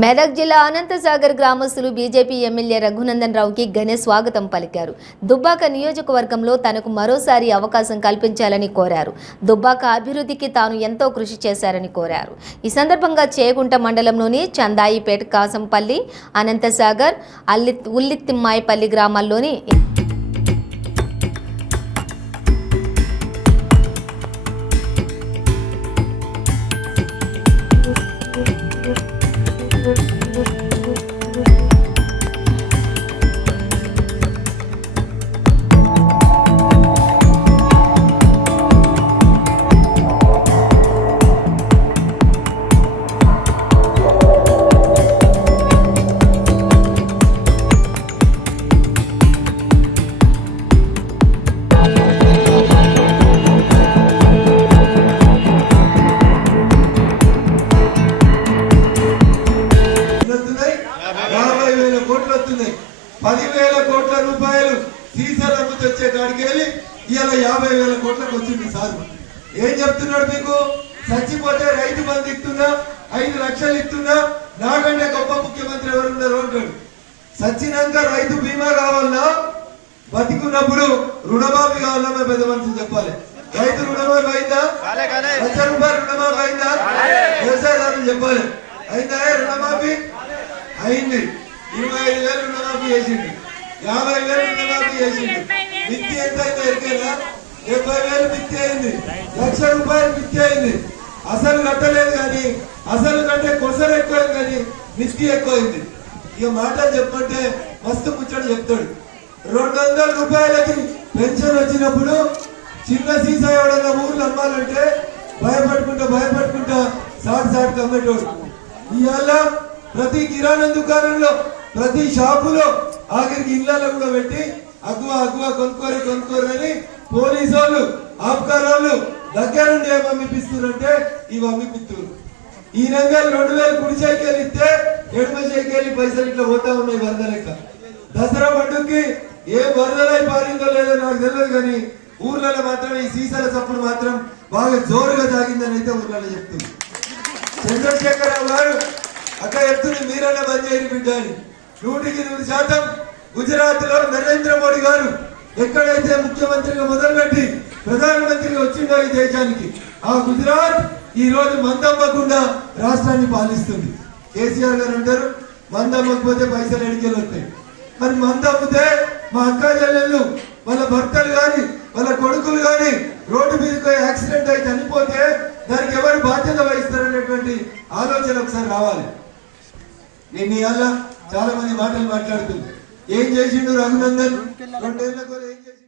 మెదక్ జిల్లా అనంతసాగర్ గ్రామస్తులు BJP MLA Raghunandan రావుకి ఘన స్వాగతం పలికారు. దుబ్బాక నియోజకవర్గంలో తనకు మరోసారి అవకాశం కల్పించాలని కోరారు. దుబ్బాక అభివృద్ధికి తాను ఎంతో కృషి చేశారని కోరారు. ఈ సందర్భంగా చేగుంట మండలంలోని చందాయిపేట, కాసంపల్లి, అనంతసాగర్, ఉల్లిత్తిమ్మాయిపల్లి గ్రామాల్లోని రూపాయలు సీసాలు అమ్ముతూ వచ్చే కాడికి వెళ్ళి ఇలా 50,000 కోట్లకు వచ్చింది సార్. ఏం చెప్తున్నాడు మీకు? చచ్చిపోతే రైతు బంధు ఇస్తున్నా, 5 లక్షలు ఇస్తున్నా, నాకంటే గొప్ప ముఖ్యమంత్రి ఎవరున్నారు అంటాడు. సచ్చినాక రైతు బీమా కావాలన్నా, బతికున్నప్పుడు రుణమాఫీ కావాలన్నా పెద్ద మనుషులు చెప్పాలి. రైతు రుణమాఫీ అయిందా? 1,00,000 రూపాయలు రుణమాఫీ అయిందా? వ్యవసాయదారులు చెప్పాలి. అయిందా రుణమాఫీ? అయింది. 25,000 రుణమాఫీ చేసింది, 50,000 రుణమాఫీ చేసింది. మిత్తి ఎంత అయిందో ఎరికేనా? 70,000 మిత్తి అయింది, 1,00,000 రూపాయలు మిత్తి అయింది. అసలు కట్టలేదు కానీ, అసలు కంటే కొసలు ఎక్కువైంది కానీ మిత్తి ఎక్కువైంది. ఇక మాటలు చెప్పంటే మస్తు ముచ్చట చెప్తాడు. 200 రూపాయలకి పెన్షన్ వచ్చినప్పుడు చిన్న సీసా ఎవడన్నా ఊర్లు అమ్మాలంటే భయపడుకుంటా సాటి అమ్మేటోడు. ఇవాళ ప్రతి కిరాణా దుకాణంలో, ప్రతి షాపులో, ఆఖరికి ఇళ్లలో కూడా పెట్టి అగ్గువ కొనుక్కోరు అని పోలీసు వాళ్ళు, ఆబ్కార్ వాళ్ళు దగ్గరుండి ఏమి అమ్మిపిస్తున్నారంటే ఇవి అమ్మిపిస్తున్నారు. ఈ రంగాలు 2,000 కుడి చేయికెళ్ళి ఇస్తే ఎడమ చేయికెళ్ళి పైసలు ఇట్లా పోతా ఉన్నాయి వరద లెక్క. దసరా పండుగకి ఏ వరదలై పారిందో లేదో నాకు తెలియదు కానీ ఊర్లలో మాత్రం ఈ సీసాల చప్పుడు మాత్రం బాగా జోరుగా తాగిందని అయితే ఊర్లలో చెప్తుంది. చంద్రశేఖరరావు గారు అక్కడ చెప్తుంది, మీరన్నా బంద్ చేయని బిడ్డ అని. 100% గుజరాత్ లో నరేంద్ర మోడీ గారు ఎక్కడైతే ముఖ్యమంత్రిగా మొదలుపెట్టి ప్రధానమంత్రిగా వచ్చిందో ఈ దేశానికి, ఆ గుజరాత్ ఈ రోజు మందమ్మకుండా రాష్ట్రాన్ని పాలిస్తుంది. కేసీఆర్ గారు అంటారు, మందమ్మకపోతే పైసలు ఎడికెళ్ళి వస్తాయి. మరి మందమ్మితే మా అక్క చెల్లెళ్ళు, వాళ్ళ భర్తలు గాని, వాళ్ళ కొడుకులు గాని రోడ్డు మీదకి యాక్సిడెంట్ అయి చనిపోతే దానికి ఎవరు బాధ్యత వహిస్తారనేటువంటి ఆలోచన ఒకసారి రావాలి. నేను ఇవాళ చాలా మంది మాటలు మాట్లాడుతుంది. ఏం చేసిండు రఘునందన్? 2 ఏళ్ళ ఏం చేసి